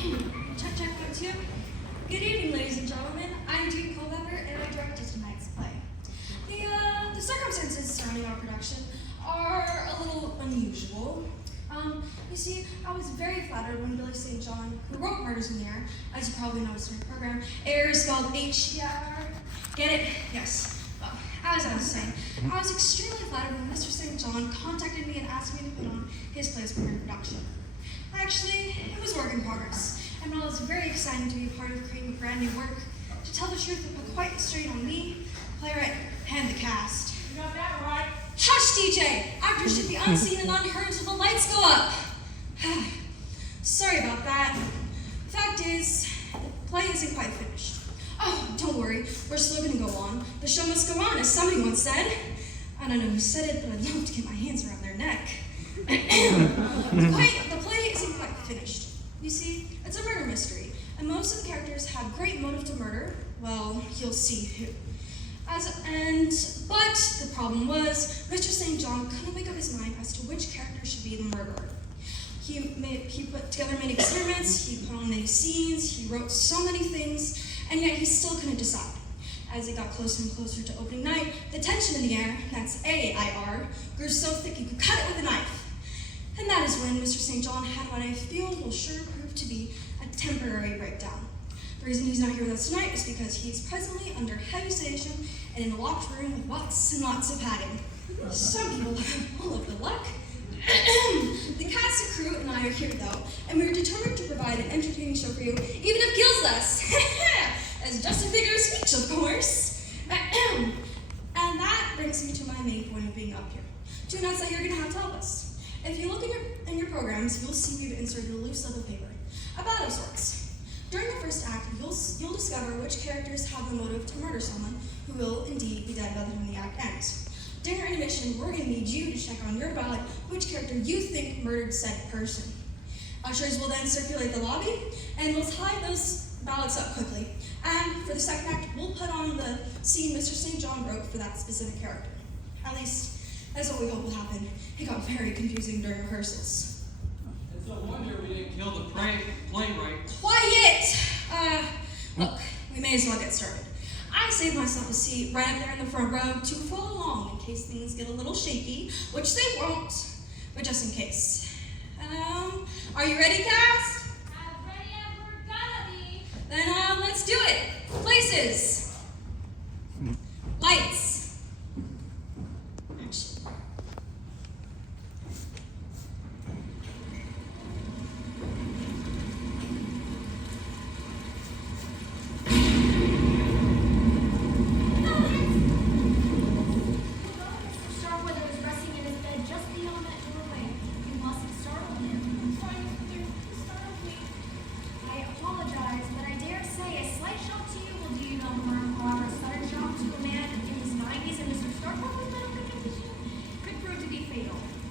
Check, check, 1, 2. Good evening, ladies and gentlemen. I'm Judy Culbever, and I directed tonight's play. The circumstances surrounding our production are a little unusual. You see, I was very flattered when Billy St. John, who wrote Murders in the Air, as you probably noticed in the program, Heir is spelled H-E-I-R. Get it? Yes. Well, as I was saying, I was extremely flattered when Mr. St. John contacted me and asked me to put on his play's premiere production. Actually, it was work in progress, and while it's very exciting to be a part of creating brand new work, to tell the truth, it put quite a strain on me, playwright, and the cast. You got that right. Hush, DJ! Actors should be unseen and unheard until the lights go up. Sorry about that. Fact is, the play isn't quite finished. Oh, don't worry, we're still gonna go on. The show must go on, as somebody once said. I don't know who said it, but I'd love to get my hands around their neck. The play isn't quite finished. You see, it's a murder mystery, and most of the characters have great motive to murder. Well, you'll see who. But the problem was, Mr. St. John couldn't make up his mind as to which character should be the murderer. He put together many experiments, he put on many scenes, he wrote so many things, and yet he still couldn't decide. As it got closer and closer to opening night, the tension in the air, that's A-I-R, grew so thick you could cut it with a knife. And that is when Mr. St. John had what I feel will sure prove to be a temporary breakdown. The reason he's not here with us tonight is because he's presently under heavy sedation and in a locked room with lots and lots of padding. Some people have all of the luck. The cast, the crew, and I are here though, and we are determined to provide an entertaining show for you, even if it kills us. As just a figure of speech, of course. And that brings me to my main point of being up here. 2 notes that you're going to have to help us. If you look in your programs, you'll see we've inserted a loose slip of paper, a ballad of sorts. During the first act, you'll discover which characters have the motive to murder someone who will indeed be dead by the time the act ends. During our intermission, we're going to need you to check on your ballot which character you think murdered said person. Ushers will then circulate the lobby, and we'll tie those ballots up quickly. And for the second act, we'll put on the scene Mr. St. John wrote for that specific character. At least, that's what we hope will happen. It got very confusing during rehearsals. It's a wonder we didn't kill the playwright. Quiet! Look, we may as well get started. I saved myself a seat right up there in the front row to follow along in case things get a little shaky, which they won't, but just in case. Are you ready, cast? As ready as we're gonna be. Then let's do it. Places. Lights. Action.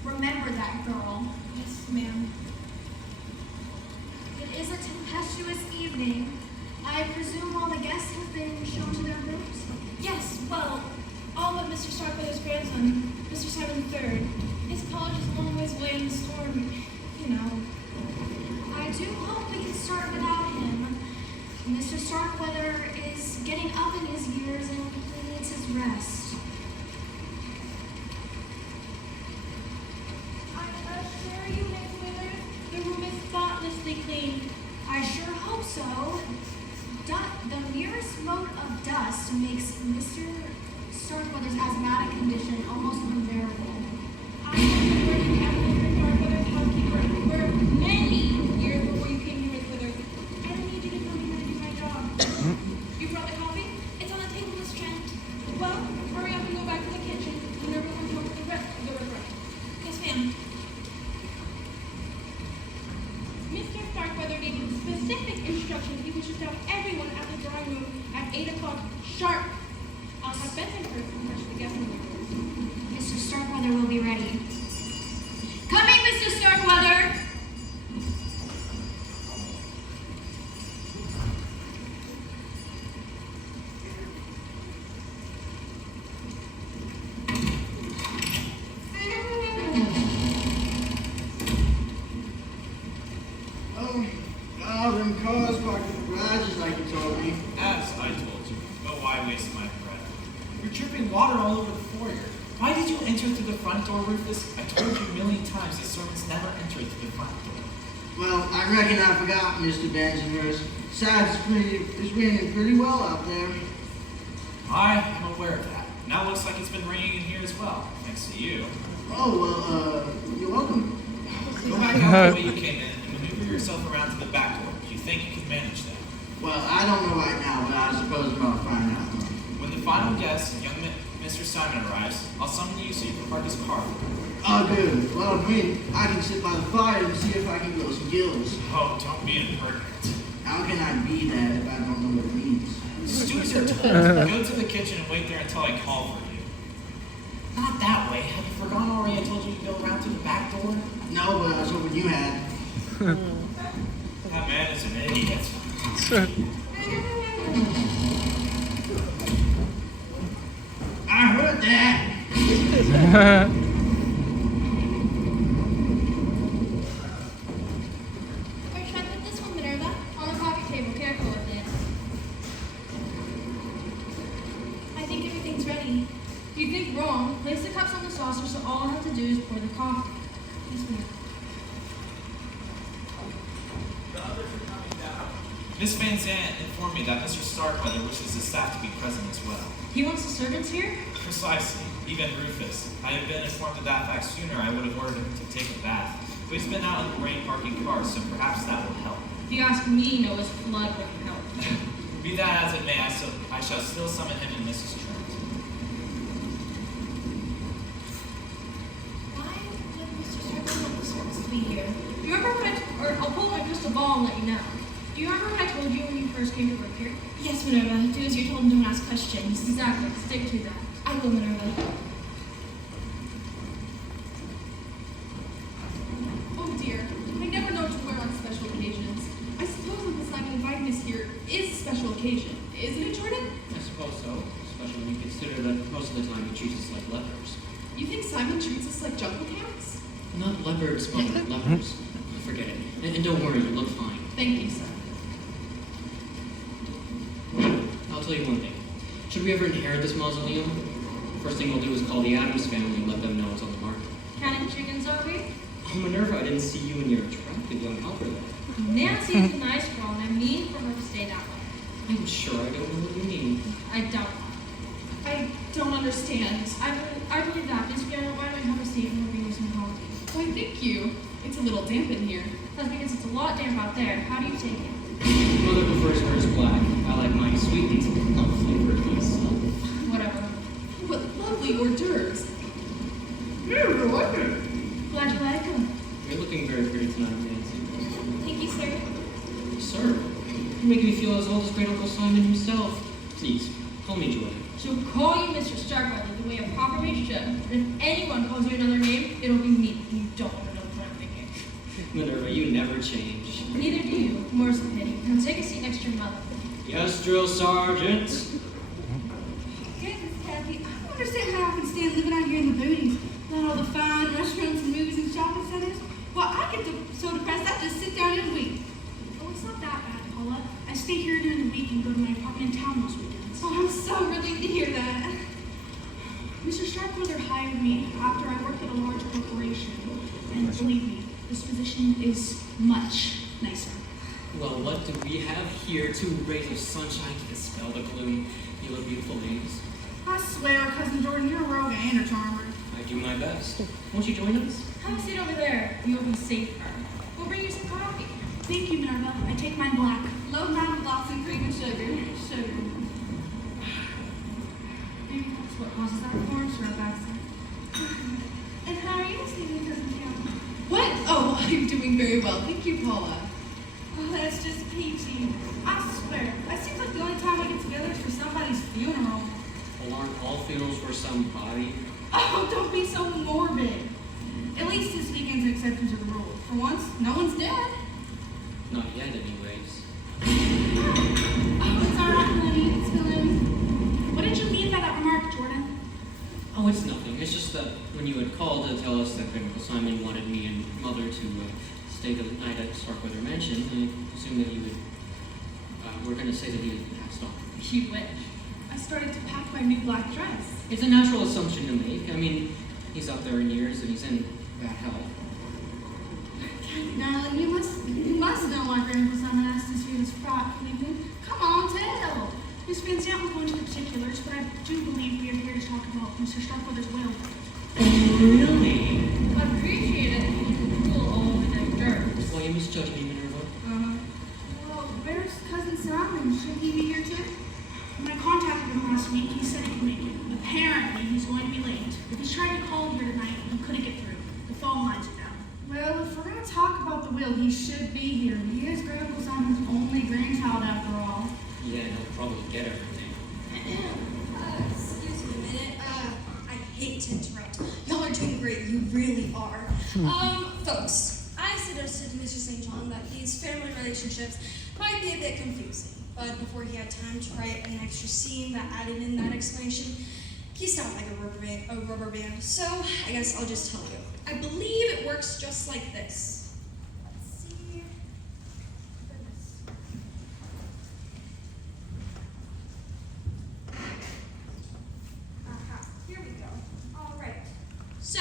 Remember that girl. Yes, ma'am. It is a tempestuous evening. I presume all the guests have been shown to their rooms? Yes, well, all but Mr. Starkweather's grandson, Mr. Simon III. His college is a long ways away in the storm, you know. I do hope we can start without him. Mr. Starkweather is getting up in his years and he needs his rest. I assure you, Miss Withers, the room is spotlessly clean. I sure hope so. The merest mote of dust makes Mr. Starkweather's asthmatic condition almost unbearable. I have been working as Mr. Starkweather's housekeeper for many years before you came here, Miss Withers. I don't need you to tell me how to do my job. You brought the coffee? It's on the table, Miss Trent. Well, hurry up and go back to the kitchen and everyone help with the rest of the refreshment. Yes, ma'am. Mr. Starkweather gave you specific instructions. He wishes to have everyone at the drawing room at 8 o'clock sharp. I'll have Benson first and touch the guest room. Mr. Starkweather will be ready. Coming, Mr. Starkweather! Oh, Oh, them cars parked in the garages like you told me. As I told you, but why waste my breath? You're dripping water all over the foyer. Why did you enter through the front door, Rufus? I told you a million times that servants never enter through the front door. Well, I reckon I forgot, Mr. Bensonhurst. Besides, it's raining pretty well out there. I am aware of that. Now it looks like it's been raining in here as well, thanks to you. Oh, well, you're welcome. Go back out the way you came in and maneuver yourself around to the back door if you think you can manage that. Well, I don't know right now, but I suppose I'll find out. When the final guest, young Mr. Simon, arrives, I'll summon you so you can park his car. Oh, good. Well, I can sit by the fire and see if I can grow some gills. Oh, don't be impertinent. How can I be that if I don't know what it means? Stewards are told, go to the kitchen and wait there until I call for you. Not that way. Have you forgotten already I told you to go around to the back door? No, but I was hoping you had. That man is an idiot. I heard that. Where should I put this one, Minerva? On the coffee table. Careful with it. I think everything's ready. You think wrong. Place the cups on the saucer so all I have to do is pour the coffee. Yes, ma'am. Miss Van Zandt informed me that Mr. Starkweather wishes his staff to be present as well. He wants the servants here? Precisely. Even Rufus. I had been informed of that fact sooner, I would have ordered him to take a bath. But he's been out in the rain parking cars, so perhaps that will help. If you ask me, Noah's flood wouldn't help. Be that as it may, I shall still summon him and Mrs. Trent. Why would Mr. Starkweather want the servants to be here? You remember when I'll pull my crystal ball and let you know. Do you remember what I told you when you first came to work here? Yes, Minerva. Do as you're told and don't ask questions. Exactly. Stick to that. I will, Minerva. Oh dear. I never know what to wear on special occasions. I suppose that the Simon inviting us here is a special occasion. Isn't it, Jordan? I suppose so, especially when you consider that most of the time he treats us like lepers. You think Simon treats us like jungle cats? Not leopards, but lepers. Forget it. And don't worry, you look fine. Thank you, sir. I'll tell you one thing. Should we ever inherit this mausoleum, first thing we'll do is call the Adams family and let them know it's on the market. Canning chickens, are we? Oh, Minerva, I didn't see you and your attractive young helper there. Nancy is a nice girl, and I mean for her to stay that way. I'm sure I don't know what you mean. I don't. I don't understand. I believe that. Miss Fiona, why don't I have a seat and we'll bring you some coffee? Why, thank you. It's a little damp in here. That's because it's a lot damp out there. How do you take it? Mother prefers hers black. I like mine sweet. I'll flavor it myself. Whatever. What lovely hors d'oeuvres. Glad you like them. You're looking very pretty tonight, Nancy. Thank you, sir. Sir, you make me feel as old as great Uncle Simon himself. Please, call me Jordan. She'll call you Mr. Starkweather the way a proper maid should. And if anyone calls you another name, it'll be me. You don't want to know what I'm thinking. Minerva, you never change. Neither do you. More's the pity. Now take a seat next to your mother. Yes, drill sergeant. Goodness, Kathy, I don't understand how I can stand living out here in the boonies. Not all the fine restaurants and movies and shopping centers. Well, I get so depressed I just sit down and weep. Oh, it's not that bad, Paula. I stay here during the week and go to my apartment in town most weekends. Oh, I'm so relieved to hear that. Mr. Starkweather hired me after I worked at a large corporation. And believe me, this position is much nicer. Well, what do we have here? 2 rays of sunshine to dispel the gloom. You look beautiful, ladies. I swear, Cousin Jordan, you're a rogue and a charmer. I do my best. Won't you join us? Have a seat over there. You'll be safer. We'll bring you some coffee. Thank you, Minerva. I take mine black. Low mine with lots of cream and sugar. Sugar. Maybe that's what causes that corn syrup accent. And how are you this evening, Cousin Kim? What? Oh, I'm doing very well. Thank you, Paula. Oh, that's just peachy. I swear, that seems like the only time I get together is for somebody's funeral. Well, aren't all funerals for somebody? Oh, don't be so morbid. At least this weekend's an exception to the rule. For once, no one's dead. Not yet, anyways. Oh, it's all right, honey. It's fine. What did you mean by that remark, Jordan? Oh, it's nothing. It's just that when you had called to tell us that Uncle Simon wanted me and Mother to stay the night at Starkweather Mansion, I assume that you would. We're going to say that he had passed on. You wish. I started to pack my new black dress. It's a natural assumption to make. I mean, he's up there in years and he's in bad health. Darling, you must know why Grandpa Simon asked us here this Friday evening. Come on, tell. Miss Van Zandt will go into the particulars, but I do believe we are here to talk about Mr. Starkweather's will. Really? I appreciate it. Cool all over the dirt. Well, you misjudged me, Minerva. Well, where's Cousin Simon? Should he be here too? When I contacted him last week, he said he could make it. Apparently, he's going to be late. If he's tried to call here tonight, he couldn't get through. The phone lines are down. Well, if we're going to talk about the will, he should be here. He is Grandpa Simon's only grandchild after all. Yeah, he'll probably get everything. Excuse me a minute. I hate to interrupt. Y'all are doing great. You really are. Folks, I suggested to Mr. St. John that these family relationships might be a bit confusing. But before he had time to write an extra scene that added in that explanation, he sounded like a rubber band. So I guess I'll just tell you. I believe it works just like this. Let's see. Here we go. All right. So,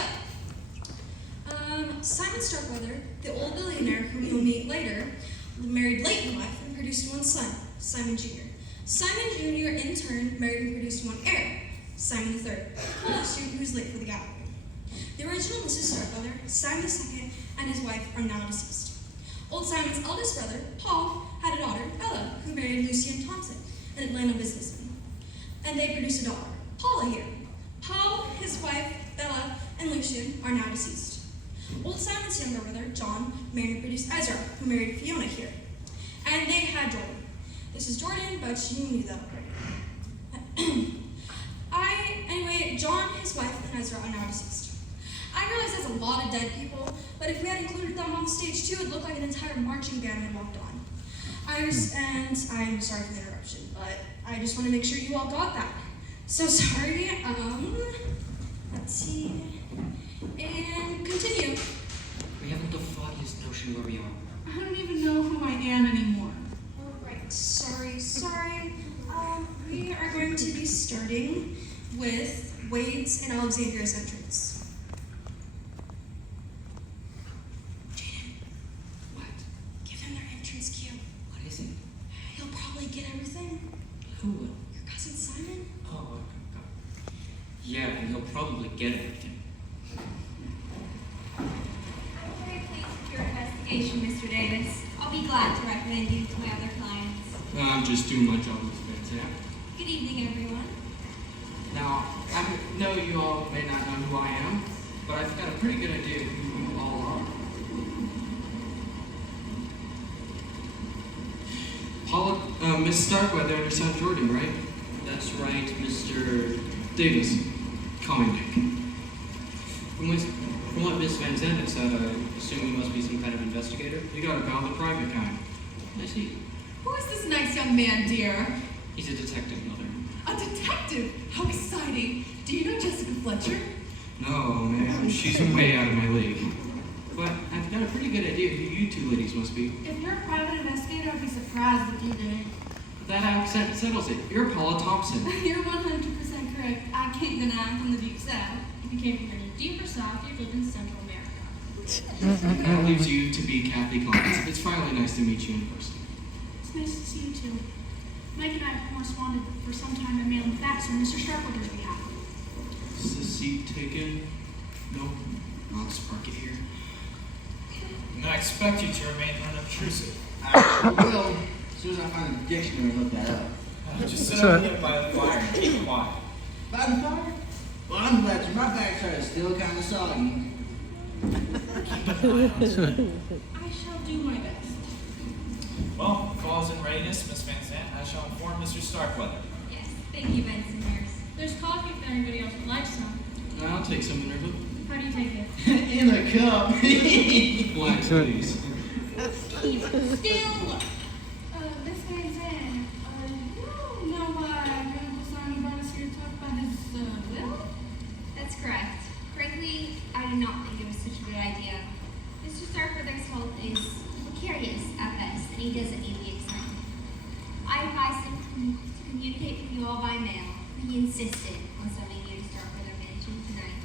Simon Starkweather, the old billionaire whom you'll meet later, married late in life and produced one son, Simon Jr. Simon Jr. in turn married and produced one heir, Simon III, a college student who was late for the gathering. The original Mr. Starkweather, Simon II, and his wife are now deceased. Old Simon's eldest brother, Paul, had a daughter, Bella, who married Lucian Thompson, an Atlanta businessman. And they produced a daughter, Paula here. Paul, his wife, Bella, and Lucian are now deceased. Old Simon's younger brother, John, married and produced Ezra, who married Fiona here. And they had Jordan. This is Jordan, but you knew that already. Anyway, John, his wife, and Ezra are now deceased. I realize that's a lot of dead people, but if we had included them on stage too, it'd look like an entire marching band had walked on. I'm sorry for the interruption, but I just want to make sure you all got that. So sorry, let's see, and continue. We haven't the foggiest notion where we are. I don't even know who I am anymore. All right, sorry. We are going to be starting with Wade's and Alexandria's entrance. Jaden. What? Give them their entrance cue. What is it? He'll probably get everything. Who will? Your cousin Simon? Oh, yeah, and he'll probably get everything. I'm very pleased with your investigation, Mr. Davis. I'll be glad to recommend you to my other clients. I'm just doing my job, Miss Van Zandt. Good evening, everyone. Now, I know you all may not know who I am, but I've got a pretty good idea who you all are. Paula, Miss Starkweather and her son Jordan, right? That's right, Mr. Davis. Call me Nick. From what Miss Van Zandt had said, I assume you must be some kind of investigator. You got about the private kind. I see. Who is this nice young man, dear? He's a detective, Mother. A detective? How exciting. Do you know Jessica Fletcher? No, man, she's way out of my league. But I've got a pretty good idea who you two ladies must be. If you're a private investigator, I'd be surprised if you did. That accent settles it. You're Paula Thompson. You're 100% correct. I can't deny I'm from the deep south. If you came from any deeper south, you'd live in Central America. That leaves you to be Kathy Collins. It's finally nice to meet you in person. It's nice to see you too. Mike and I have corresponded for some time by mail and fax on Mr. Starkweather's behalf. Is the seat taken? Nope. I'll spark it here. And I expect you to remain unobtrusive. I will. As soon as I find a dictionary, look that up. Just sit over here by the fire and keep quiet. By the fire? Well, I'm glad you. My backside is still kind of soggy. I shall do my best. Well, if all's in readiness, Miss Van Zandt, I shall inform Mr. Starkweather. Yes, thank you, Bensonhurst. There's coffee if anybody else would like some. I'll take some, Minerva. How do you take it? In a cup. Black, please. Still! Miss Van Zandt, you know why Grandpa Simon brought us here to talk about his will? That's correct. Frankly, I did not think it was such a good idea. Mr. Starkweather's health is precarious at best, and he doesn't need the exam. I advised him to communicate with you all by mail, but he insisted on sending you to Starkweather Mansion tonight.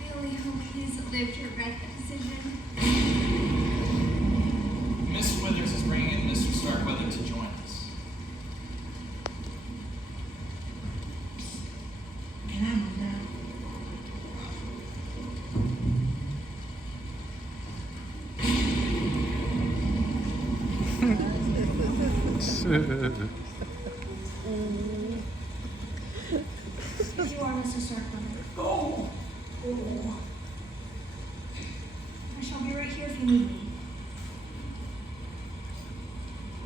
I only hope he's lived to regret that decision. Miss Withers is bringing in Mr. Starkweather to join us. Can I move now? You are Mr. Starkweather. Go! I shall be right here if you need me.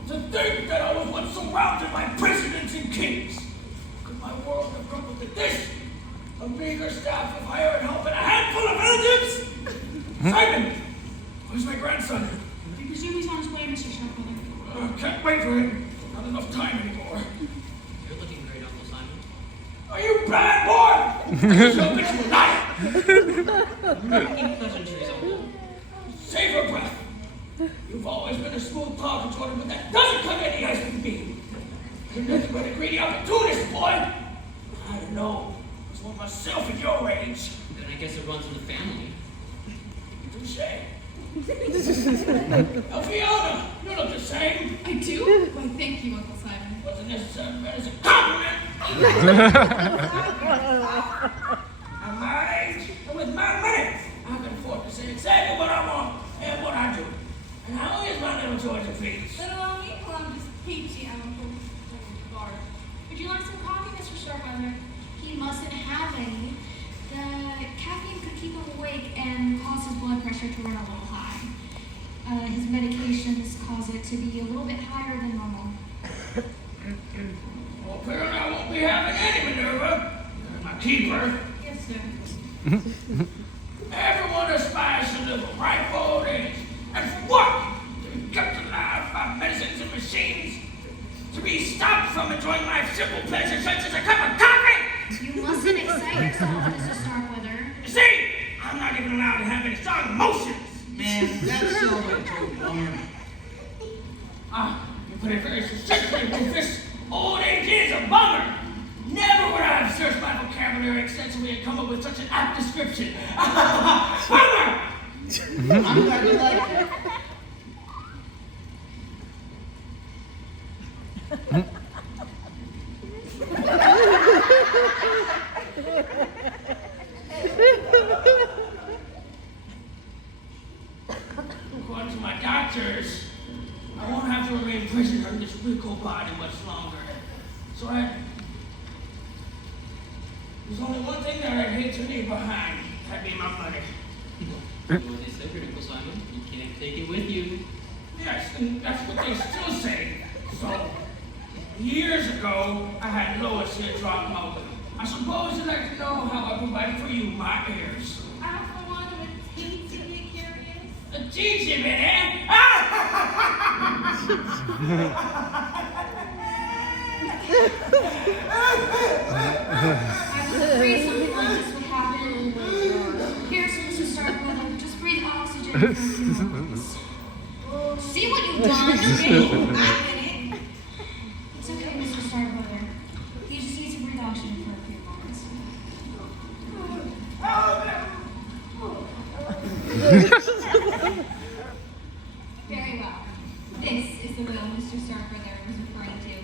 To think that I was once surrounded by presidents and kings. Could my world have crumbled to this? A meager staff of hired help and a handful of elders? Simon! Where's my grandson? We presume he's on his way, Mr. Starkweather. Can't wait for him. Not enough time anymore. You're looking great, Uncle Simon. Are you bad, boy? Show bitch you a liar! Keep pleasantries, Uncle. Save your breath. You've always been a smooth talker, Jordan, but that doesn't come any ice with me. You're nothing but a greedy opportunist, boy. I don't know. I was one myself at your age. Then I guess it runs in the family. Touche. Fiona, you look the same. I do? Why, thank you, Uncle Simon. Wasn't necessary meant as a compliment. At my age, and with my money, I can afford to say exactly what I want and what I do. And how is my little Georgia please? Little me, well, I'm just peachy, Uncle. Bart. Would you like some coffee, Mr. Starkweather? He mustn't have any. The caffeine could keep him awake and cause his blood pressure to run a little high. His medications cause it to be a little bit higher than normal. Well, apparently I won't be having any Minerva. You're my keeper. Yes, sir. Everyone aspires to live a ripe old age. And for what? To be kept alive by medicines and machines? To be stopped from enjoying my simple pleasures such as a cup of coffee? You mustn't excite yourself, Mr. Starkweather. You see, I'm not even allowed to have any strong emotions. Man, that's so much a bummer. You put it very succinctly, Rufus. Old age is a bummer. Never would I have searched my vocabulary extensively and come up with such an apt description. Bummer! I'm glad you like it. According to my doctors, I won't have to remain prisoner in this weak old body much longer. So there's only one thing that I'd hate to leave behind. That'd be my money. You know what they say, Uncle Simon? You can't take it with you. Yes, and that's what they still say. So, years ago, I had Lois here drop my will. I suppose you'd like to know how I provided for you, my heirs. I for one would teensy bit curious. A teensy bit, eh? I was afraid something like this would happen. Here's Mr. Starkweather. Just breathe oxygen for a few moments. See what you've done? I get it. It's okay, Mr. Starkweather. You just need to breathe oxygen for a few moments. Very well. This is the will Mr. Starkweather was referring to.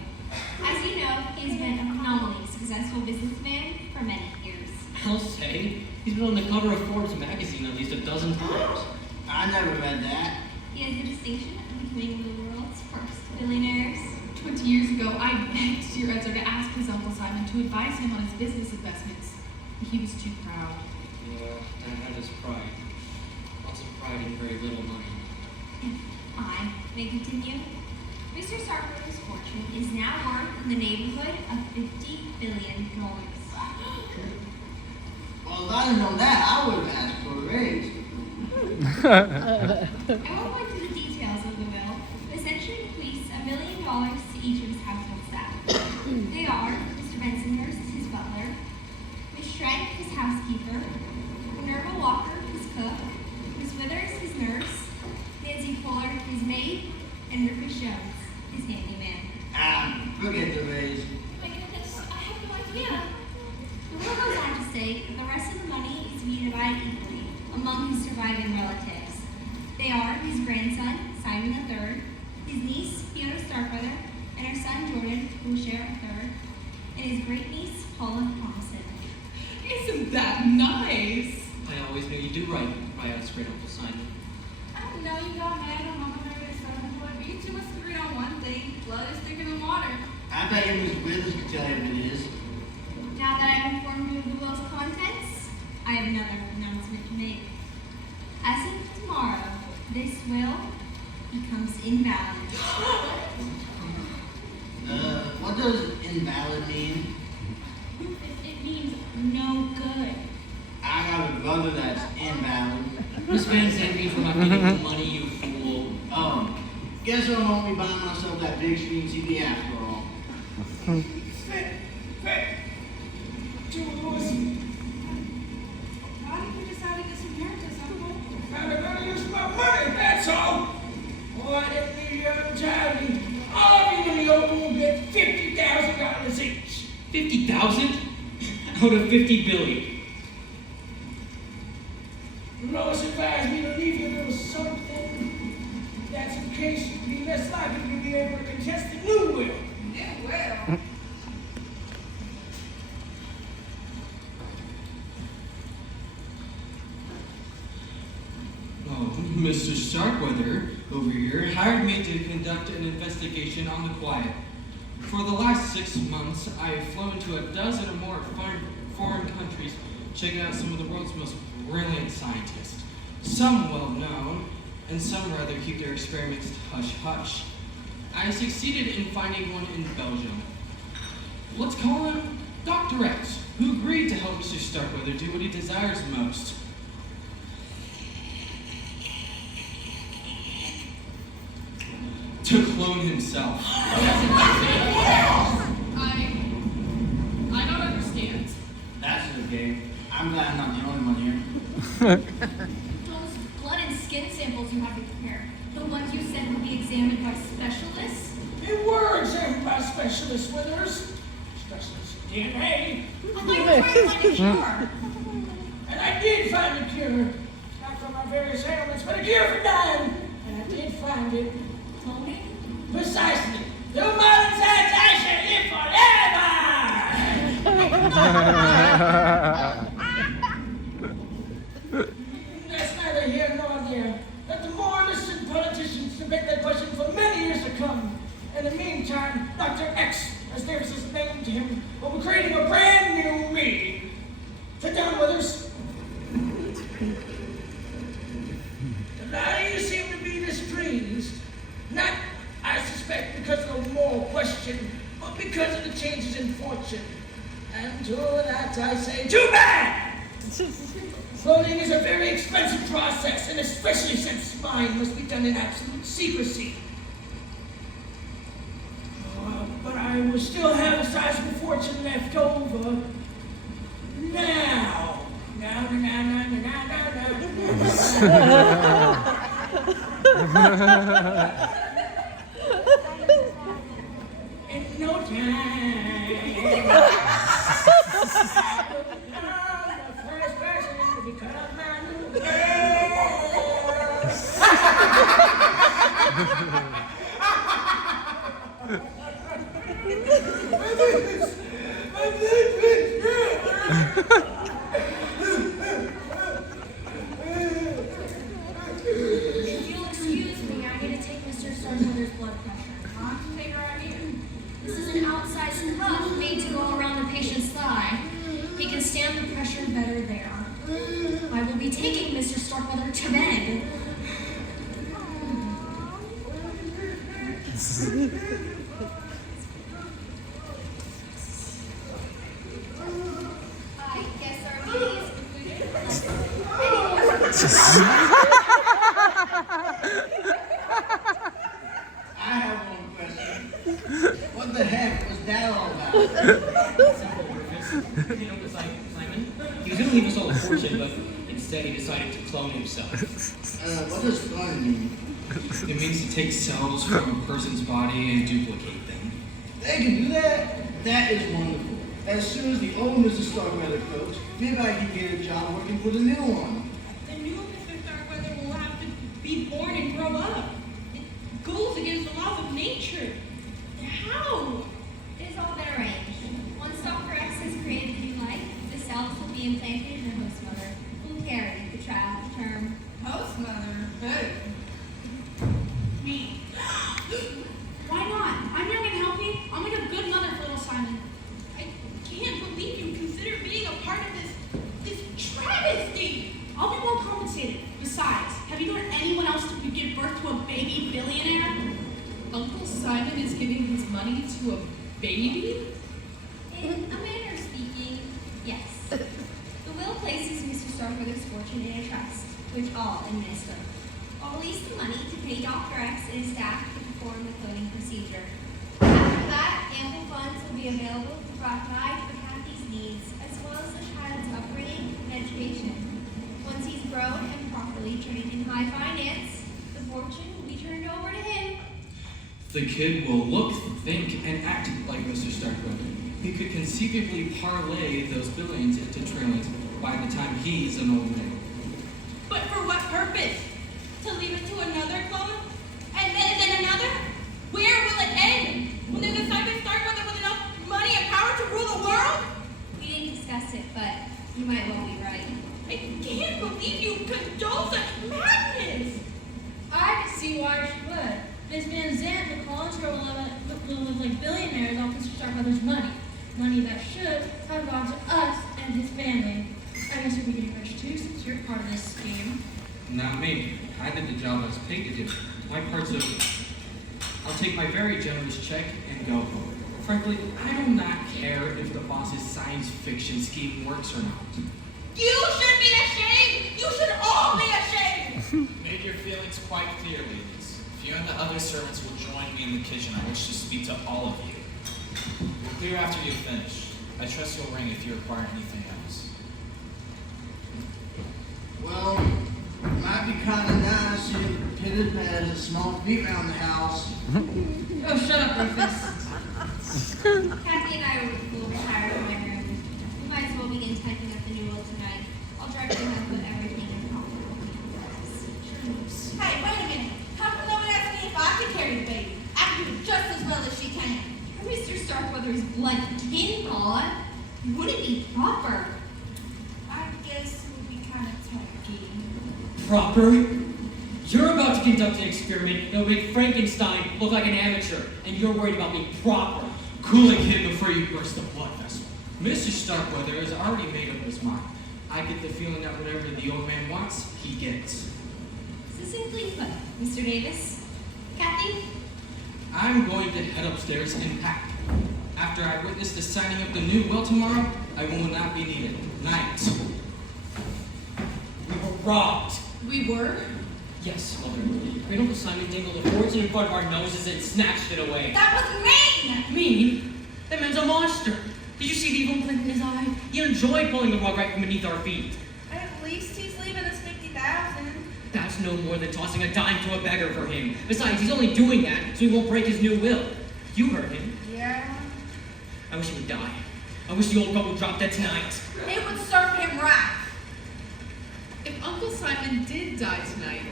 As you know, he's been a phenomenally successful businessman for many years. I'll say, he's been on the cover of Forbes magazine at least a dozen times. I never read that. He has the distinction of becoming one of the world's first billionaires. 20 years ago, I begged your editor to ask his Uncle Simon to advise him on his business investments. He was too proud. Yeah, that is pride. Lots of pride and very little money. I may continue. Mr. Starkweather's fortune is now worth in the neighborhood of $50 billion. Well, if I'd have known that, I would have asked for a raise. I won't go into the details of the will, but essentially bequeaths $1 million to each of his household staff. They are Mr. Bensonhurst, his butler, Miss Shrank, his housekeeper, Minerva Walker, his cook, Miss Withers, his nurse, and Rufus Jones, his handyman. Forget the raise. My goodness, I have no idea. The will goes on to state that the rest of the money is to be divided equally among his surviving relatives. They are his grandson, Simon III, his niece, Fiona Starkweather, and her son, Jordan, who will share a third, and his great-niece, Paula Thompson. Isn't that nice? I always knew you'd do right, I asked Great Uncle Simon. I didn't know you got mad on Mama Mary's son, but you two must agree on one thing. Blood is thicker than water. I bet you Miss Withers could tell you if it is. Now that I've informed you of the will's contents, I have another announcement to make. As of tomorrow, this will becomes invalid. What does invalid mean? It means no good. I got a brother that's invalid. Miss Van Zandt means we're not getting the money, you fool. Guess I won't be buying myself that big screen TV after all. Hey, Lewis, Why did you decide to disinherit this, Uncle? I'm gonna use my money, that's all. Oh, I didn't need you to tell me. All of you in the open will get $50,000 each. 50,000? Out of 50 billion. Lois advised me to leave you a little something. That's in case you'd be less likely to be able to contest the new will. Yeah, well. Oh, Mr. Starkweather over here hired me to conduct an investigation on the quiet. For the last 6 months, I have flown to a dozen or more foreign countries, checking out some of the world's most brilliant scientists. Some well known, and some rather keep their experiments hush-hush. I succeeded in finding one in Belgium. Let's call him Dr. X, who agreed to help Mr. Starkweather do what he desires most. To clone himself. I don't understand. That's okay. I'm glad I'm not the only one here. Those blood and skin samples you have to prepare, the ones you said would be examined by specialists? They were examined by specialists, Withers. Specialists in DNA. I thought you were trying to find a cure. And I did find a cure. Not for my various ailments, but a cure for dying. And I did find it. Told me? Precisely. The modern science I shall live forever. That's neither here nor there. Let the moralists and politicians debate that question for many years to come. In the meantime, Dr. X, as there's his name to him, will be creating a brand new me. Sit down, Withers. Tonight you seem to be displeased. Not, I suspect, because of the moral question, but because of the changes in fortune. And to that I say, too bad! Cloning is a very expensive process, and especially since mine must be done in absolute secrecy. But I will still have a sizable fortune left over. Now. In no time. I'm the first person to become my new If you'll excuse me, I need to take Mr. Starkweather's blood pressure. I'll have to take her right here. This is an outsized cuff made to go around the patient's thigh. He can stand the pressure better there. I will be taking Mr. Starkweather to bed. I guess our meeting is concluded. I have one question. What the heck was that all about? Simon, he was going to leave us all a fortune, but instead he decided to clone himself. What does cloning mean? It means to take cells from a person's body and duplicate them. They can do that? That is wonderful. As soon as the old Mr. Starkweather croaks, maybe I can get a job working for the new one. The new Mr. Starkweather will have to be born and grow up. It goes against the laws of nature. How? It is all been arranged. Once Dr. X has created a new life, the cells will be implanted in the host mother, who will carry the child to term. Host mother. Me. Why not? I'm young and healthy. I'll make a good mother for little Simon. I can't believe you consider being a part of this travesty. I'll be well compensated. Besides, have you known anyone else who could give birth to a baby billionaire? Uncle Simon is giving his money to a baby? In a manner of speaking, yes. The will places Mr. Starkweather's fortune in a trust, which all administer. I'll release the money to pay Dr. X and his staff to perform the cloning procedure. After that, ample funds will be available to provide for Kathy's needs, as well as the child's upbringing and education. Once he's grown and properly trained in high finance, the fortune will be turned over to him. The kid will look, think, and act like Mr. Starkweather. He could conceivably parlay those billions into trillions by the time he's an old man. But for what purpose? To leave it to another clone? And then another? Where will it end? When there's a Simon Starkweather with enough money and power to rule the world? We didn't discuss it, but you might well be right. I can't believe you condone such madness! I can see why she would. Miss Van Zandt, the clones girl, will live like billionaires off Mr. Starkweather's money. Money that should have gone to us and his family. I guess you'll be getting rich too, since you're part of this scheme. Not me. I did the job I was paid to do. My part's over. I'll take my very generous check and go home. Frankly, I do not care if the boss's science fiction scheme works or not. You should be ashamed! You should all be ashamed! Made your feelings quite clear, ladies. If you and the other servants will join me in the kitchen, I wish to speak to all of you. We'll clear after you've finished. I trust you'll ring if you require anything else. Well, it might be kind of nice if Pitted has a small feet around the house. Oh, shut up, Rufus. Kathy and I will retire to my room. We might as well begin typing up the new will tonight. I'll directly have put everything in proper order. Hey, wait a minute. How come no one asked me if I could carry the baby? I can do it just as well as she can. For Mr. Starkweather's blood kin, Paula, it wouldn't be proper. I guess it would be kind of tacky. Proper? You're about to conduct an experiment that will make Frankenstein look like an amateur, and you're worried about being proper. Cool it, kid, before you burst the blood vessel. Mr. Starkweather has already made up his mind. I get the feeling that whatever the old man wants, he gets. Succinctly put, Mr. Davis. Kathy? I'm going to head upstairs and pack. After I witness the signing of the new will tomorrow, I will not be needed. Night. We were robbed. We were? Yes, Mother. Great Uncle Simon dangled a fortune in front of our noses and snatched it away. That was mean! Mean? That man's a monster. Did you see the evil glint in his eye? He enjoyed pulling the rug right from beneath our feet. At least he's leaving us 50,000. That's no more than tossing a dime to a beggar for him. Besides, he's only doing that so he won't break his new will. You heard him. Yeah. I wish he would die. I wish the old couple dropped dead tonight. It would serve him right. If Uncle Simon did die tonight,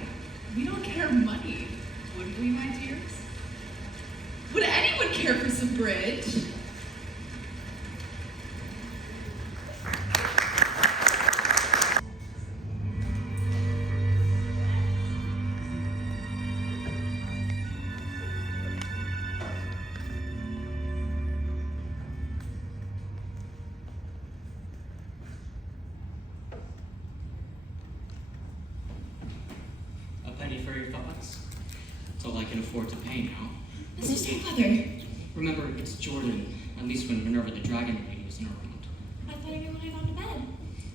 we don't care money, would we, my dears? Would anyone care for some bridge? A penny for your thoughts. That's all I can afford to pay now. Mr. Starkweather, Remember, it's Jordan. At least when Minerva the Dragon Lady wasn't around. I thought everyone had gone to bed.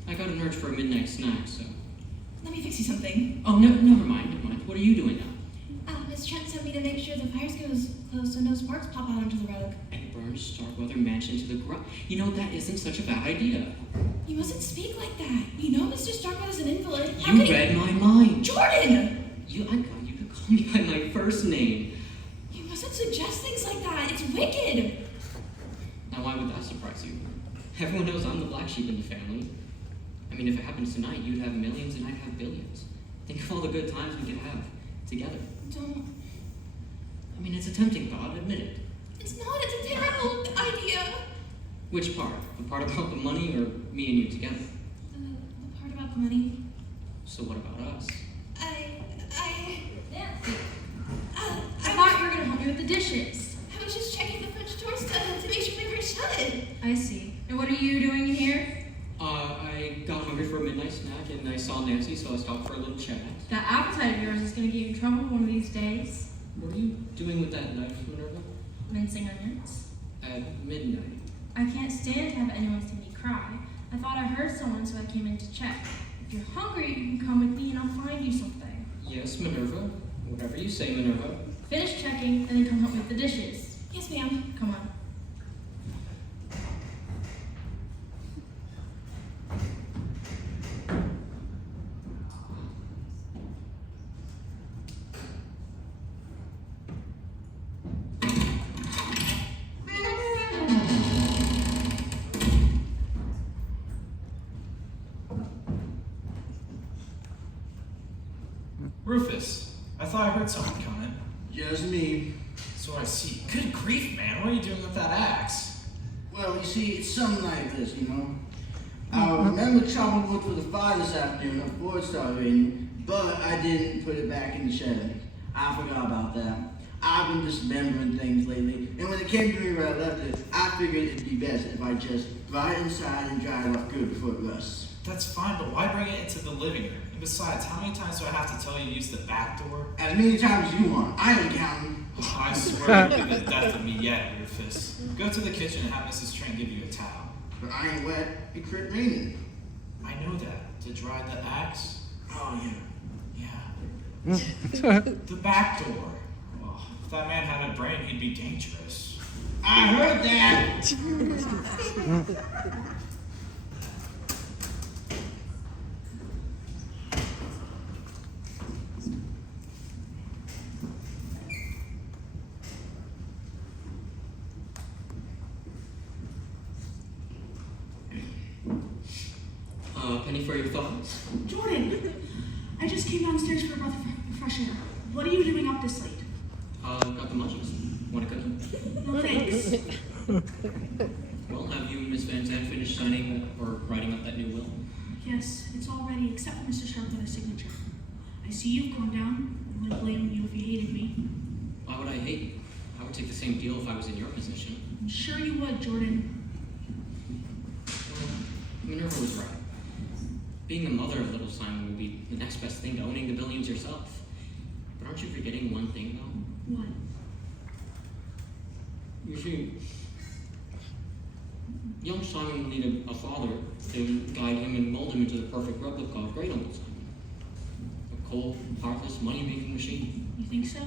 I got an urge for a midnight snack, so... Let me fix you something. Oh, no, never mind. What are you doing now? Miss Trent sent me to make sure the fire goes closed so no sparks pop out onto the rug. And burn Starkweather Mansion to the ground. You know, that isn't such a bad idea. You mustn't speak like that. You know Mr. Starkweather's an invalid. You read my mind. Jordan! I got you to me by my first name. You mustn't suggest things like that. It's wicked. Now, why would that surprise you? Everyone knows I'm the black sheep in the family. I mean, if it happens tonight, you'd have millions and I'd have billions. Think of all the good times we could have together. Don't. I mean, it's a tempting thought, admit it. It's not. It's a terrible idea. Which part? The part about the money or me and you together? The part about the money. So what about us? Nancy, I I thought you were gonna help me with the dishes. was just checking the French doors to make sure they were shut. I see. And what are you doing in here? I got hungry for a midnight snack and I saw Nancy, so I stopped for a little chat. That appetite of yours is gonna get you in trouble one of these days. What are you doing with that knife, Minerva? Mincing onions. At midnight. I can't stand to have anyone see me cry. I thought I heard someone, so I came in to check. If you're hungry, you can come with me and I'll find you something. Yes, Minerva. Whatever you say, Minerva. Finish checking and then come help me with the dishes. Yes, ma'am. Come on. Rufus, I thought I heard someone coming. Just me. So I see. Good grief, man. What are you doing with that axe? Well, you see, it's something like this, you know. I remember chopping wood for the fire this afternoon before it started raining, but I didn't put it back in the shed. I forgot about that. I've been dismembering things lately, and when it came to me where I left it, I figured it'd be best if I just brought it inside and dried it up good before it rusts. That's fine, but why bring it into the living room? And besides, how many times do I have to tell you to use the back door? As many times as you want. I ain't counting. I swear you'll be the death of me yet, Rufus. Go to the kitchen and have Mrs. Trent give you a towel. But I ain't wet. It quit raining. I know that. To dry the axe? Oh, yeah. Yeah. The back door. Well, if that man had a brain, he'd be dangerous. I heard that. Penny for your thoughts? Jordan, I just came downstairs for a breath of fresh air. What are you doing up this late? Got the munchies. Want a cookie? No thanks. Well, have you and Miss Van Zandt finished signing or writing up that new will? Yes, it's all ready except for Mr. Sharpletter's signature. I see you've gone down. I would blame you if you hated me. Why would I hate you? I would take the same deal if I was in your position. I'm sure you would, Jordan. Well, Minerva was right. Being the mother of little Simon would be the next best thing to owning the billions yourself. But aren't you forgetting one thing, though? What? You see, young Simon needed a father to guide him and mold him into the perfect replica of great Uncle Simon. A cold, heartless, money-making machine. You think so?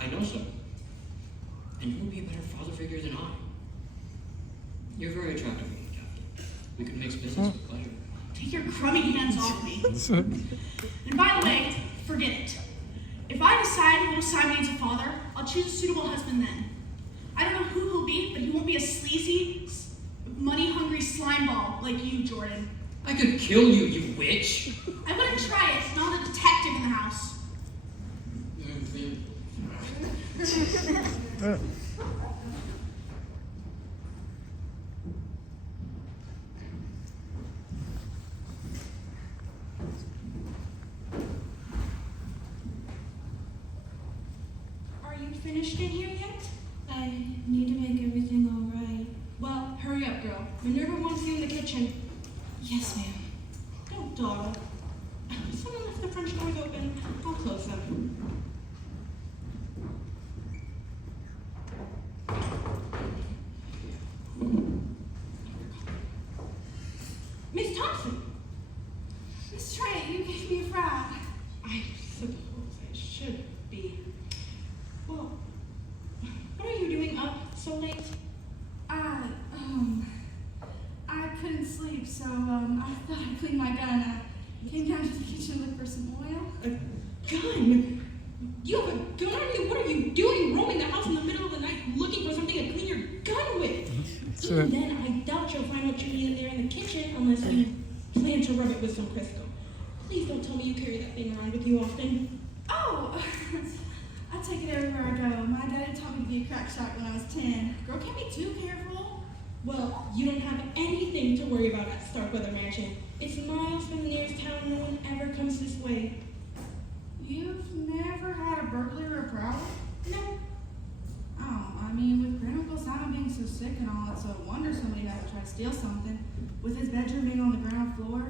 I know so. And who would be a better father figure than I? You're very attractive, Captain. We could mix business with pleasure. Take your crummy hands off me. And by the way, forget it. If I decide little Simon needs a father, I'll choose a suitable husband then. I don't know who he'll be, but he won't be a sleazy, money-hungry slimeball like you, Jordan. I could kill you, you witch! I wouldn't try it. Not a detective in the house. Are you finished in here yet? I need to make everything all right. Well, hurry up, girl. Minerva wants you in the kitchen. Yes, ma'am. Don't dawdle. Someone left the French doors open. I'll close them. Miss Thompson! Miss Trey, you gave me a frown. I suppose I should be. Well, what are you doing up so late? I couldn't sleep, so I thought I'd clean my gun. I came down to the kitchen to look for some oil. A gun? You have a gun on you? What are you doing roaming the house in the middle of the night looking for something to clean your gun with? Even then, I doubt you'll find what you need in there in the kitchen unless you plan to rub it with some Crisco. Please don't tell me you carry that thing around with you often. Oh, I take it everywhere I go. My daddy taught me to be a crack shot when I was 10. Girl can't be too careful. Well, you don't have anything to worry about at Starkweather Mansion. It's miles from the nearest town. No one ever comes this way. You've never had a burglary or a prowler? No. Oh, I mean, with Granduncle Simon being so sick and all, it's a wonder somebody hasn't tried to steal something. With his bedroom being on the ground floor,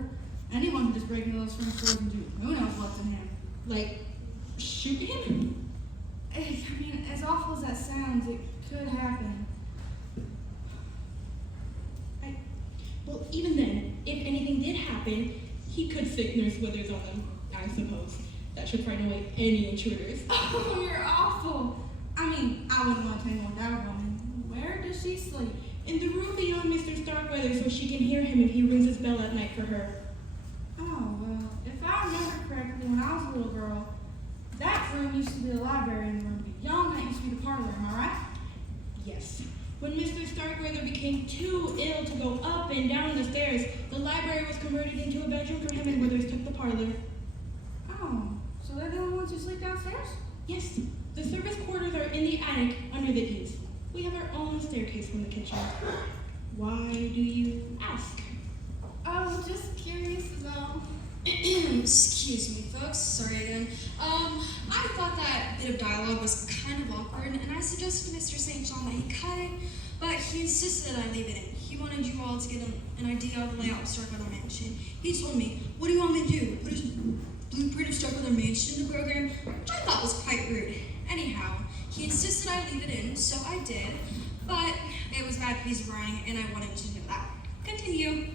anyone can just break into those front doors and do who knows what to him. Like, shoot him? I mean, as awful as that sounds, it could happen. Well, even then, if anything did happen, he could sick Nurse Withers on them, I suppose. That should frighten away any intruders. Oh, you're awful. I mean, I wouldn't want to tangle with that woman. Where does she sleep? In the room beyond Mr. Starkweather so she can hear him if he rings his bell at night for her. Oh, well, if I remember correctly, when I was a little girl, that room used to be the library and the room beyond that used to be the parlor, am I right? Yes. When Mr. Starkweather became too ill to go up and down the stairs, the library was converted into a bedroom for him and Withers took the parlor. Oh, so they're the only ones who sleep downstairs? Yes. The service quarters are in the attic under the eaves. We have our own staircase from the kitchen. Why do you ask? Oh, just curious about. Excuse me, folks. Sorry again. I thought that bit of dialogue was kind of awkward, and I suggested to Mr. St. John that he cut it, but he insisted I leave it in. He wanted you all to get an idea of the layout of Starkweather Mansion. He told me, "What do you want me to do? Put a blueprint of Starkweather Mansion in the program?" Which I thought was quite rude. Anyhow, he insisted I leave it in, so I did, but it was bad piece of writing, and I wanted to know that. Continue.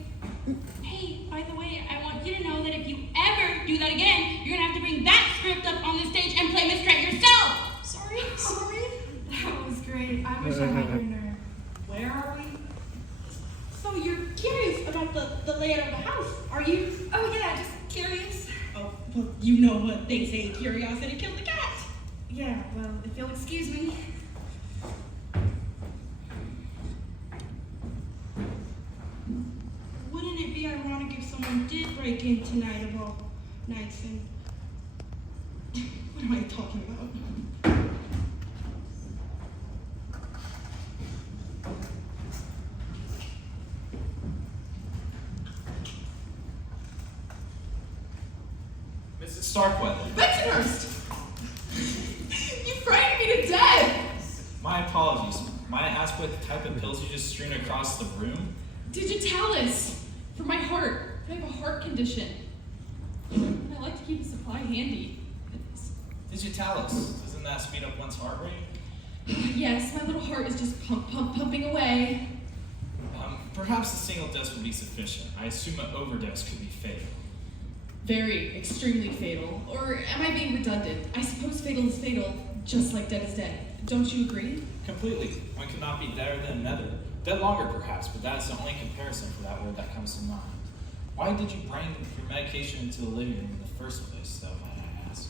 Hey, by the way, I want you to know that if you ever do that again, you're gonna have to bring that script up on the stage and play Miss Trent yourself! Sorry. That was great. I wish I had your nerve. Where are we? So you're curious about the layout of the house, are you? Oh, yeah, just curious. Oh, well, you know what they say, curiosity killed the cat. Yeah, well, if you'll excuse me. Wouldn't it be ironic if someone did break in tonight of all nights and... What am I talking about? Mrs. Starkweather. Bensonhurst! You frightened me to death! My apologies. Might I ask what type of pills you just strewn across the room? Digitalis! For my heart. I have a heart condition. I like to keep a supply handy. Digitalis. Doesn't that speed up one's heart rate? Yes, my little heart is just pumping away. Perhaps a single dose would be sufficient. I assume an overdose could be fatal. Very, extremely fatal. Or am I being redundant? I suppose fatal is fatal, just like dead is dead. Don't you agree? Completely. One could not be deader than another. Dead longer, perhaps, but that is the only comparison for that word that comes to mind. Why did you bring your medication into the living room in the first place, though, may I ask?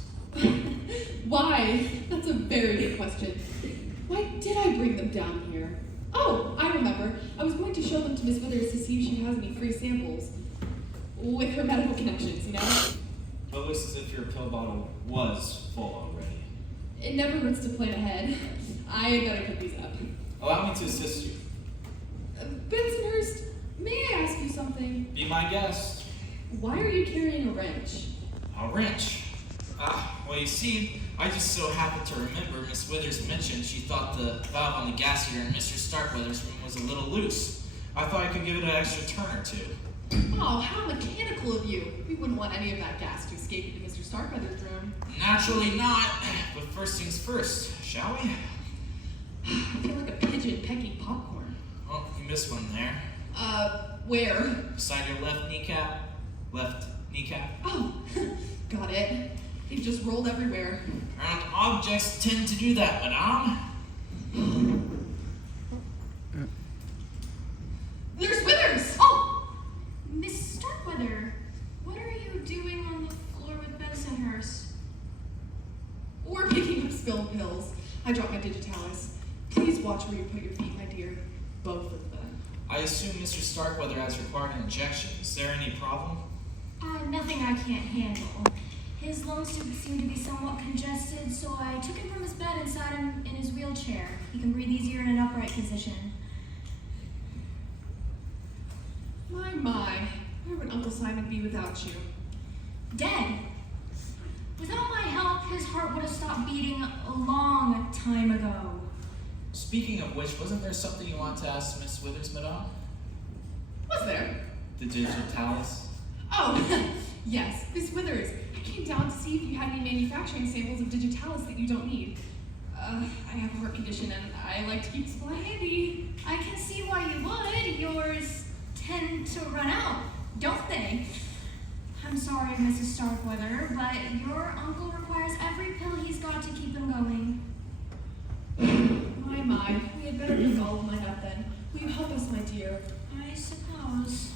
Why? That's a very good question. Why did I bring them down here? Oh, I remember. I was going to show them to Miss Withers to see if she has any free samples. With her medical connections, you know? But it looks as if your pill bottle was full already. It never hurts to plan ahead. I had better put these up. Allow me to assist you. Bensonhurst, may I ask you something? Be my guest. Why are you carrying a wrench? A wrench? Well, you see, I just so happened to remember Miss Withers mentioned she thought the valve on the gas heater in Mr. Starkweather's room was a little loose. I thought I could give it an extra turn or two. Oh, how mechanical of you. We wouldn't want any of that gas to escape into Mr. Starkweather's room. Naturally not. But first things first, shall we? I feel like a pigeon pecking popcorn. Oh, you missed one there. Where? Beside your left kneecap. Left kneecap. Oh, got it. They've just rolled everywhere. Round objects tend to do that, madame. There's Withers! Oh! Miss Starkweather, what are you doing on the floor with Bensonhurst? We're picking Stark and Digitalis. Please watch where you put your feet, my dear. Both of them. I assume Mr. Starkweather has required an injection. Is there any problem? Nothing I can't handle. His lungs seem to be somewhat congested, so I took him from his bed and sat him in his wheelchair. He can breathe easier in an upright position. My. Where would Uncle Simon be without you? Dead. Without my help, his heart would have stopped beating a long time ago. Speaking of which, wasn't there something you wanted to ask Miss Withers, Madame? Was there? The Digitalis? Oh, yes, Miss Withers. I came down to see if you had any manufacturing samples of Digitalis that you don't need. I have a heart condition and I like to keep supply handy. I can see why you would. Yours tend to run out, don't they? I'm sorry, Mrs. Starkweather, but your uncle requires every pill he's got to keep him going. My. We had better pick all of mine up then. Will you help us, my dear? I suppose.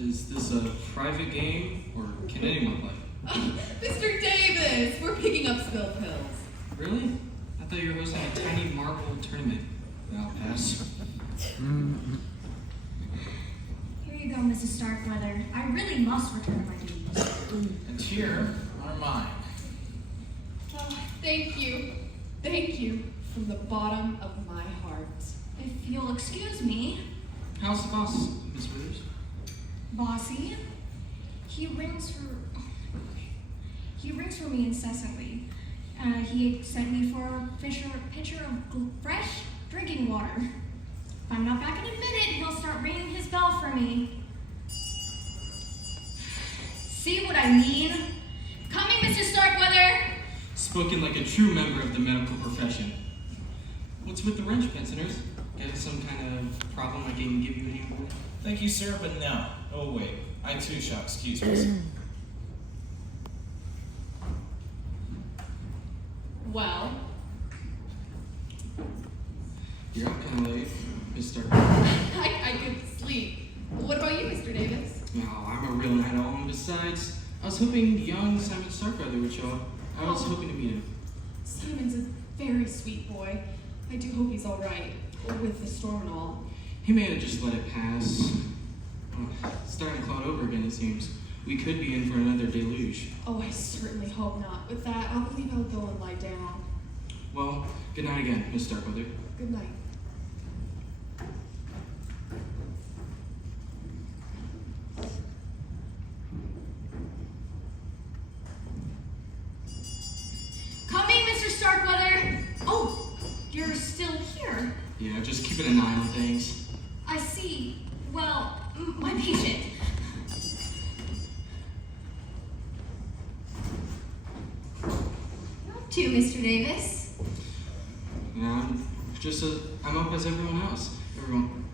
Is this a private game, or can anyone play? Oh, Mr. Davis! We're picking up spilled pills. Really? I thought you were hosting a tiny marble tournament. I'll pass. Here you go, Mrs. Starkweather. I really must return my duties. And here are mine. Oh, thank you. Thank you from the bottom of my heart. If you'll excuse me, How's the boss, Miss Withers? Bossy, he rings for me incessantly. He sent me for a pitcher of fresh drinking water. If I'm not back in a minute, he'll start ringing his bell for me. See what I mean? Coming, Mr. Starkweather! Spoken like a true member of the medical profession. What's with the wrench, pensioners? Got some kind of problem I can give you anymore? Thank you, sir, but no. Oh, wait. I too shall excuse myself. Well, You're up kind of late, Mr. I could sleep. What about you, Mr. Davis? No, I'm a real night owl, and besides, I was hoping young Simon Starkweather would show up. I was hoping to meet him. Simon's a very sweet boy. I do hope he's all right with the storm and all. He may have just let it pass. It's starting to cloud over again, it seems. We could be in for another deluge. Oh, I certainly hope not. With that, I'll believe I'll go and lie down. Well, good night again, Miss Starkweather. Good night. Coming, Mr. Starkweather! Oh, you're still here. Yeah, just keeping an eye on things. I see. Well, my patient. To Mr. Davis. Yeah, I'm up as everyone else.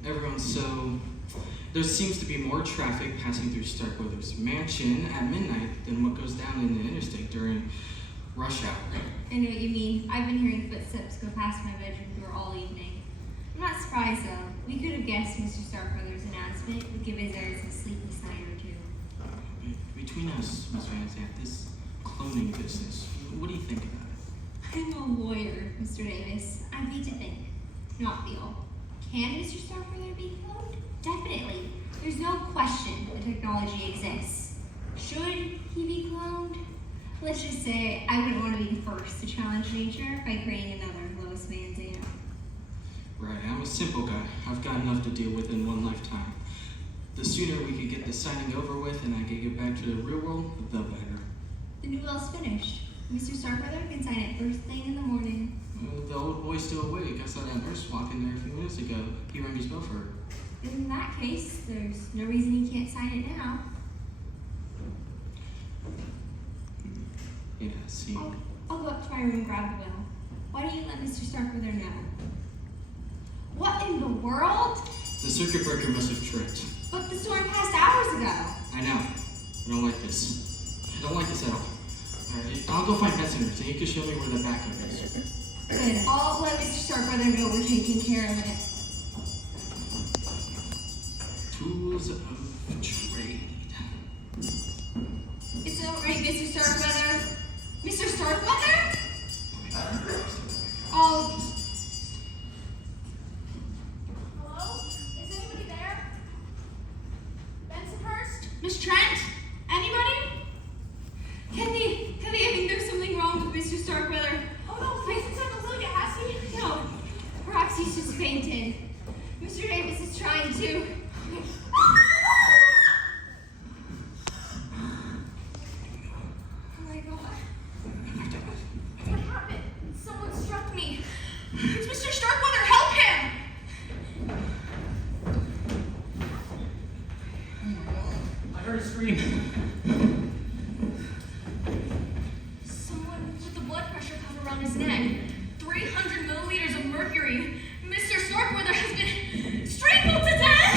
Everyone's so... There seems to be more traffic passing through Starkweather's mansion at midnight than what goes down in the interstate during rush hour. I know what you mean. I've been hearing footsteps go past my bedroom door all evening. I'm not surprised though. We could have guessed Mr. Starkweather's announcement would give his heirs a sleepless night or two. Between us, Miss Van Zandt, this cloning business, what do you think about it? I'm a lawyer, Mr. Davis. I need to think, not feel. Can Mr. Starkweather be cloned? Definitely. There's no question the technology exists. Should he be cloned? Let's just say I wouldn't want to be the first to challenge nature by creating another Lois Van Zandt. Right, I'm a simple guy. I've got enough to deal with in one lifetime. The sooner we could get this signing over with and I could get back to the real world, the better. The new will's finished. Mr. Starkweather can sign it first thing in the morning. Well, the old boy's still awake. I saw that nurse walk in there a few minutes ago. He rang his bell for her. In that case, there's no reason he can't sign it now. Yeah, see. I'll go up to my room and grab the will. Why don't you let Mr. Starkweather know? What in the world? The circuit breaker must have tripped. But the storm passed hours ago. I know. I don't like this. I don't like this at all. Alright, I'll go find Bensoners and you can show me where the backup is. Good. I'll let Mr. Starkweather know we're taking care of it. Tools of trade. It's all right, Mr. Starkweather. Mr. Starkweather. Oh no, Mason's not a really has he? No, perhaps he's just fainted. Mr. Davis is trying to. Oh my God. What happened? Someone struck me. It's Mr. Starkweather, help him! I heard a scream. Someone with the blood pressure cuff around his neck. 300 milliliters of mercury. Mr. Starkweather has been strangled to death!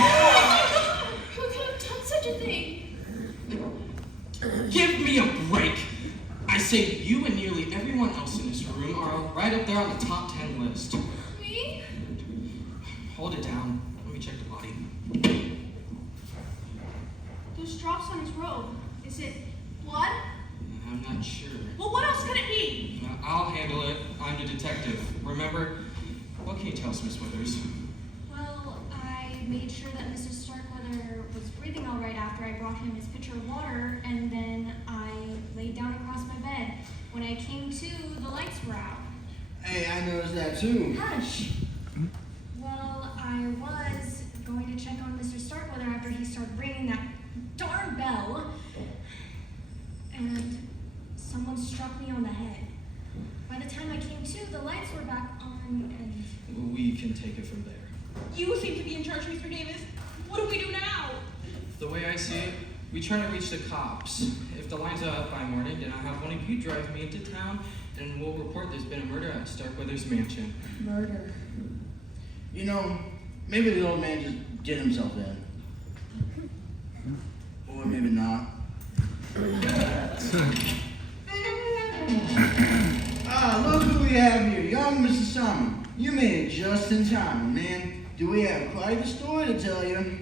Who could have done such a thing? Give me a break! I say you and nearly everyone else in this room are right up there on the top 10 list. Me? Hold it down. Let me check the body. Those drops on his robe. Is it blood? I'm not sure. Well, what else could it be? I'll handle it. I'm the detective. Remember? What can you tell us, Miss Withers? Well, I made sure that Mr. Starkweather was breathing all right after I brought him his pitcher of water, and then I laid down across my bed. When I came to, the lights were out. Hey, I noticed that too. Hush! Well, I was going to check on Mr. Starkweather after he started ringing that darn bell, and someone struck me on the head. By the time I came to, the lights were back on, and We can take it from there. You seem to be in charge, Mr. Davis. What do we do now? The way I see it, we try to reach the cops. If the line's up by morning, then I'll have one of you drive me into town, and we'll report there's been a murder at Starkweather's mansion. Murder. You know, maybe the old man just did himself in. Or maybe not. Look who we have here. Young Mrs. Summer. You made it just in time, man. Do we have quite a story to tell you?